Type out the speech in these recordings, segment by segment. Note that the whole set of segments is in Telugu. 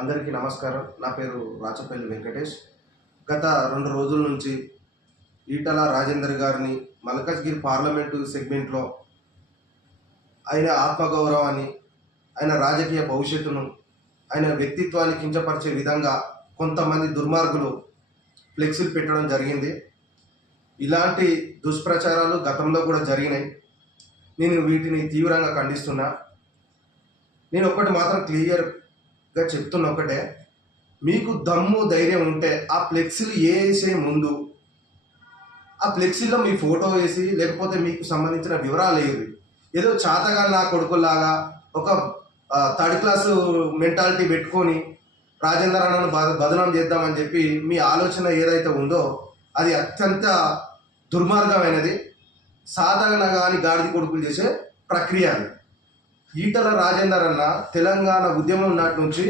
అందరికీ నమస్కారం. నా పేరు రాచపల్లి వెంకటేష్. గత 2 రోజుల నుంచి ఈటల రాజేందర్ గారిని మల్కాజ్గిరి పార్లమెంటు సెగ్మెంట్లో ఆయన ఆత్మగౌరవాన్ని, ఆయన రాజకీయ భవిష్యత్తును, ఆయన వ్యక్తిత్వాన్ని కించపరిచే విధంగా కొంతమంది దుర్మార్గులు ఫ్లెక్సీలు పెట్టడం జరిగింది. ఇలాంటి దుష్ప్రచారాలు గతంలో కూడా జరిగినాయి. నేను వీటిని తీవ్రంగా ఖండిస్తున్నా. నేను ఒక్కటి మాత్రం క్లియర్గా చెప్తున్న ఒకటే, మీకు దమ్ము ధైర్యం ఉంటే ఆ ఫ్లెక్సీలు వేసే ముందు ఆ ఫ్లెక్సీలో మీ ఫోటో వేసి, లేకపోతే మీకు సంబంధించిన వివరాలు వేయరు. ఏదో చాతగా నా కొడుకులాగా ఒక థర్డ్ క్లాసు మెంటాలిటీ పెట్టుకొని రాజేందర్ అన్నను బదనాం చేద్దామని చెప్పి మీ ఆలోచన ఏదైతే ఉందో అది అత్యంత దుర్మార్గమైనది. సాధారణ కానీ గాడిద కొడుకులు చేసే ప్రక్రియ అది. ఈటల రాజేందర్ అన్న తెలంగాణ ఉద్యమం నాటి నుంచి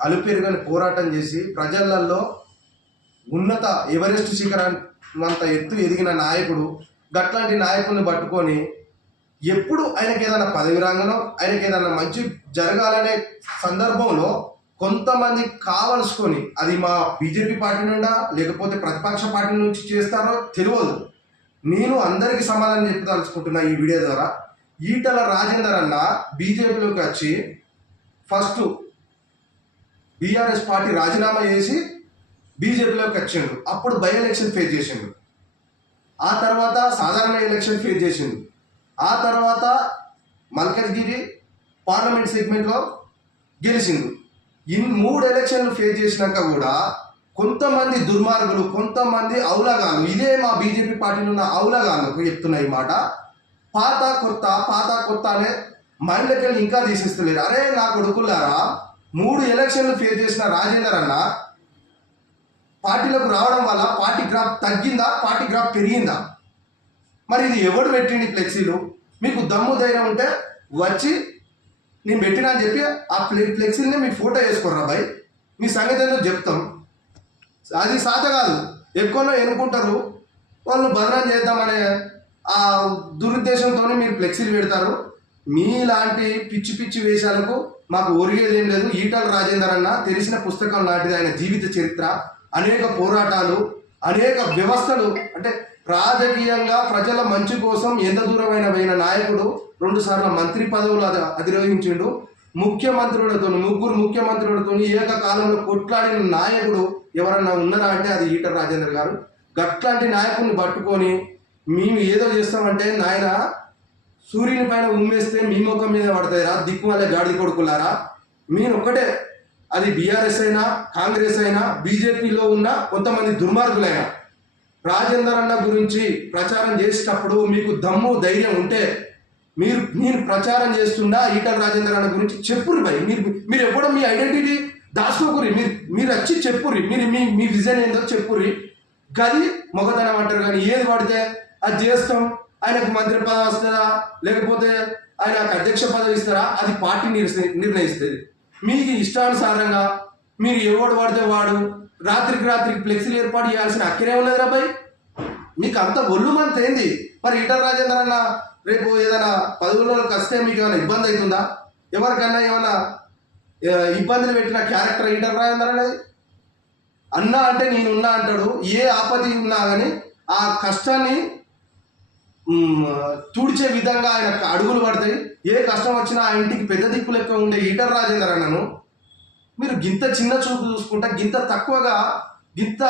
అలుపెరుగని పోరాటం చేసి ప్రజలలో ఉన్నత ఎవరెస్ట్ శిఖరాన్నంత ఎత్తు ఎదిగిన నాయకుడు. గట్లాంటి నాయకుడిని పట్టుకొని ఎప్పుడు ఆయనకి ఏదైనా పదవి రంగనో, ఆయనకి ఏదైనా మంచి జరగాలనే సందర్భంలో కొంతమంది కావలసుకొని, అది మా బీజేపీ పార్టీ నుండా లేకపోతే ప్రతిపక్ష పార్టీ నుంచి చేస్తారో తెలియదు. నేను అందరికీ సమాధానం చెప్పదలుచుకుంటున్నా ఈ వీడియో ద్వారా. ఈటల రాజేందర్ అన్న బీజేపీలోకి వచ్చి ఫస్ట్ బీఆర్ఎస్ పార్టీ రాజీనామా చేసి బీజేపీలోకి వచ్చిండు. అప్పుడు బై ఎలక్షన్ ఫేస్ చేసిండు. ఆ తర్వాత సాధారణ ఎలక్షన్ ఫేస్ చేసిండు. ఆ తర్వాత మల్కాజ్గిరి పార్లమెంట్ సెగ్మెంట్లో గెలిచిండు. ఈ 3 ఎలక్షన్లు ఫేస్ చేసినాక కూడా కొంతమంది దుర్మార్గులు, కొంతమంది ఔలగాళ్ళు, ఇదే మా బీజేపీ పార్టీలో ఉన్న ఔలగాళ్ళకు చెప్తున్న ఈ మాట, పాత కొత్త అనే మైండ్లోకి వెళ్ళి ఇంకా తీసేస్తలేరు. అరే నా కొడుకులారా, 3 ఎలక్షన్లు ఫేస్ చేసిన రాజేందర్ అన్న పార్టీలకు రావడం వల్ల పార్టీ గ్రాఫ్ తగ్గిందా, పార్టీ గ్రాఫ్ పెరిగిందా? మరి ఇది ఎవడు పెట్టిండి ఫ్లెక్సీలు? మీకు దమ్ము ధైర్యం ఉంటే వచ్చి నేను పెట్టినా అని చెప్పి ఆ ఫ్లెక్సీని మీ ఫోటో వేసుకోర్రా బాయ్, మీ సంగతి ఏదో చెప్తాం. అది సాత కాదు, ఎక్కువలో ఎన్నుకుంటారు వాళ్ళు బదనాం చేద్దామనే ఆ దురుద్దేశంతో మీరు ఫ్లెక్సీలు పెడతారు. మీలాంటి పిచ్చి పిచ్చి వేషాలకు మాకు ఒరిగేది ఏం లేదు. ఈటల రాజేందర్ అన్న తెలిసిన పుస్తకం లాంటిది ఆయన జీవిత చరిత్ర, అనేక పోరాటాలు, అనేక వ్యవస్థలు, అంటే రాజకీయంగా ప్రజల మంచి కోసం ఎంత దూరమైన పోయిన నాయకుడు. 2 సార్లు మంత్రి పదవులు అధిరోహించిండు. ముఖ్యమంత్రులతో 3 ముఖ్యమంత్రులతో ఏకకాలంలో కొట్లాడిన నాయకుడు ఎవరన్నా ఉన్నారా అంటే అది ఈటల రాజేందర్ గారు. గట్లాంటి నాయకుడిని పట్టుకొని మేము ఏదో చేస్తామంటే, నాయన సూర్యుని పైన ఉమ్మేస్తే మీ ముఖం మీద పడతాయిరా దిక్కుమాలే గాడిద కొడుకులారా. మీరు ఒక్కటే, అది బీఆర్ఎస్ అయినా, కాంగ్రెస్ అయినా, బీజేపీలో ఉన్న కొంతమంది దుర్మార్గులైనా, రాజేందర్ అన్న గురించి ప్రచారం చేసేటప్పుడు మీకు దమ్ము ధైర్యం ఉంటే మీరు ప్రచారం చేస్తున్నా ఈటల రాజేందర్ అన్న గురించి చెప్పుర్రి భయ్. మీరు ఎప్పుడో మీ ఐడెంటిటీ దాచుకోకుర్రి, మీరు వచ్చి చెప్పుర్రి, మీరు మీ విజన్ ఏందో చెప్పుర్రి. గది మొగతనం అంటారు. కానీ ఏది పడితే అది చేస్తాం, ఆయనకు మంత్రి పదవి వస్తుందా లేకపోతే ఆయనకు అధ్యక్ష పదవి ఇస్తారా అది పార్టీ నిర్ణయిస్తుంది. మీకు ఇష్టానుసారంగా మీరు ఎవడు పడితే వాడు రాత్రికి ఫ్లెక్సీలు ఏర్పాటు చేయాల్సిన అక్కడే ఉన్నది రాబాయ్. మీకు అంత ఒళ్ళు మంత ఏంది? మరి ఈటల రాజేందర్ అన్న రేపు ఏదైనా పదవుల్లోకి వస్తే మీకు ఏమైనా ఇబ్బంది అవుతుందా? ఎవరికన్నా ఏమైనా ఇబ్బందులు పెట్టిన క్యారెక్టర్ ఈటల రాజేందర్ అనేది? అన్నా అంటే నేనున్నా అంటాడు. ఏ ఆపద ఉన్నా కానీ ఆ కష్టాన్ని తుడిచే విధంగా ఆయన అడుగులు పడతాయి. ఏ కష్టం వచ్చినా ఆ ఇంటికి పెద్ద దిక్కు లెక్క ఉండే ఈటల రాజేందర్ అన్నను మీరు గింత చిన్న చూపు చూసుకుంటా, గింత తక్కువగా, గింత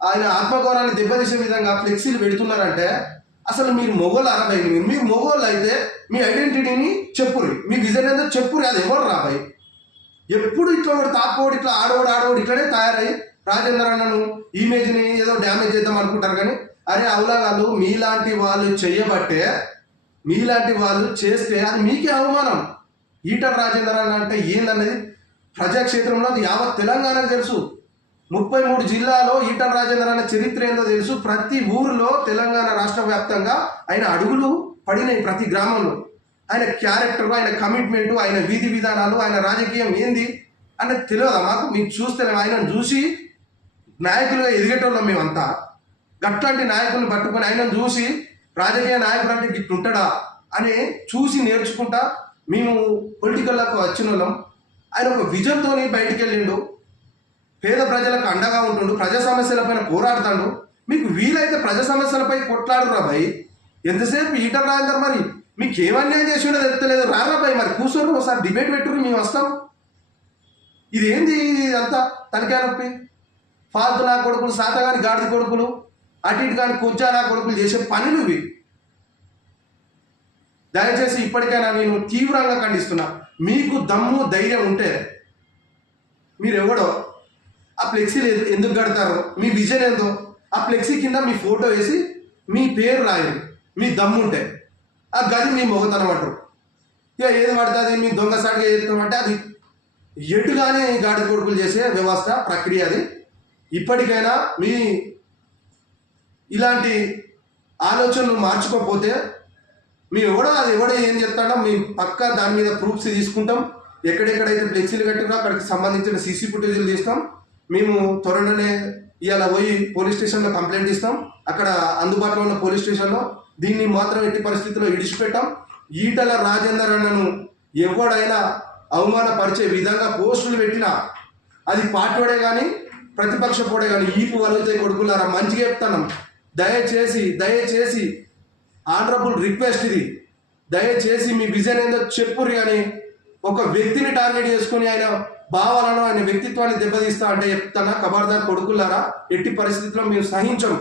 ఆయన ఆత్మగౌరవాన్ని దెబ్బతీసే విధంగా ఫ్లెక్సీలు పెడుతున్నారంటే అసలు మీరు మొగోళ్ళు అరవై. మీరు మొగోళ్ళు అయితే మీ ఐడెంటిటీని చెప్పుర్రి, మీ విజన్ ఏదో చెప్పుర్రి. అది ఎవరు రాబాయి? ఎప్పుడు ఇట్లా ఒకటి తాకోడు, ఇట్లా ఆడోడు ఇట్లనే తయారై రాజేందర్ అన్నను ఇమేజ్ని ఏదో డ్యామేజ్ చేద్దాం అనుకుంటారు. కానీ అరే అవులాగాళ్ళు మీలాంటి వాళ్ళు చెయ్యబట్టే, మీలాంటి వాళ్ళు చేస్తే అది మీకే అవమానం. ఈటల రాజేందర్ అన్న అంటే ఏందన్నది ప్రజాక్షేత్రంలో యావత్ తెలంగాణకు తెలుసు. 33 జిల్లాలో ఈటల రాజేందర్ అన్న చరిత్ర ఏందో తెలుసు. ప్రతి ఊరిలో తెలంగాణ రాష్ట్ర వ్యాప్తంగా ఆయన అడుగులు పడినాయి. ప్రతి గ్రామంలో ఆయన క్యారెక్టర్, ఆయన కమిట్మెంటు, ఆయన వీధి విధానాలు, ఆయన రాజకీయం ఏంది అనేది తెలియదా మాకు? మీకు చూస్తే ఆయనను చూసి నాయకులుగా ఎదిగేటోళ్ళం మేమంతా. గట్లాంటి నాయకుల్ని పట్టుకొని ఆయనను చూసి రాజకీయ నాయకుడు అంటే గిట్లుంటాడా అని చూసి నేర్చుకుంటా మేము పొలిటికల్లోకి వచ్చిన వాళ్ళం. ఆయన ఒక విజన్తో బయటికి వెళ్ళిండు, పేద ప్రజలకు అండగా ఉంటుండు, ప్రజా సమస్యలపైన పోరాడుతాడు. మీకు వీలైతే ప్రజా సమస్యలపై కొట్లాడురా భయ్. ఎంతసేపు ఈటల రాజేందర్ మరి మీకు ఏమన్యాయం చేసిండో తెలుస్తలేదు, రారా భయ్ మరి కూర్చొని ఒకసారి డిబేట్ పెట్టుకుని మేము వస్తాం. ఇదేంది ఇదంతా తనకే నొప్పి, ఫాల్తు నా కొడుకులు, సాతగాని గాడిద కొడుకులు, అటు ఇటు కానీ కుజ్జా నా కొడుకులు చేసే పనులు ఇవి. దయచేసి ఇప్పటికైనా నేను తీవ్రంగా ఖండిస్తున్నా. మీకు దమ్ము ధైర్యం ఉంటే మీరు ఎవడో ఆ ఫ్లెక్సీలు ఎందుకు కడతారో, మీ విజన్ ఏందో ఆ ఫ్లెక్సీ కింద మీ ఫోటో వేసి మీ పేరు రాయండి. మీ దమ్ముంటే ఆ గది మీ మొగతనం అంటారు. ఇక ఏది పడుతుంది మీ దొంగసాటిగా చేస్తామంటే అది ఎటుగానే గాడి కొడుకులు చేసే వ్యవస్థ ప్రక్రియ అది. ఇప్పటికైనా మీ ఇలాంటి ఆలోచనలు మార్చుకోకపోతే మేము ఎవడో ఏం చెప్తాడో మేము పక్కా దాని మీద ప్రూఫ్స్ తీసుకుంటాం. ఎక్కడెక్కడైతే ఫ్లెక్సీలు కట్టినా అక్కడికి సంబంధించిన సీసీ ఫుటేజీలు తీస్తాం. మేము త్వరలోనే ఇవాళ పోయి పోలీస్ స్టేషన్లో కంప్లైంట్ ఇస్తాం. అక్కడ అందుబాటులో ఉన్న పోలీస్ స్టేషన్లో దీన్ని మాత్రం ఎట్టి పరిస్థితుల్లో ఇడిచిపెట్టాం. ఈటల రాజేందర్ అన్నను ఎవడైనా అవమానపరిచే విధంగా పోస్టులు పెట్టినా అది పార్టీడే కానీ ప్రతిపక్ష పోడే కానీ ఈపు వలుగుతాయి కొడుకులారా, మంచిగా చెప్తున్నాం. దయచేసి ఆనరబుల్ రిక్వెస్ట్ ఇది, దయచేసి మీ విజన్ ఏందో చెప్పుర్రి. కానీ ఒక వ్యక్తిని టార్గెట్ చేసుకుని ఆయన భావాలను ఆయన వ్యక్తిత్వాన్ని దెబ్బతీస్తా అంటే చెప్తానా, ఖబర్దార్ కొడుకులారా, ఎట్టి పరిస్థితుల్లో మేము సహించం.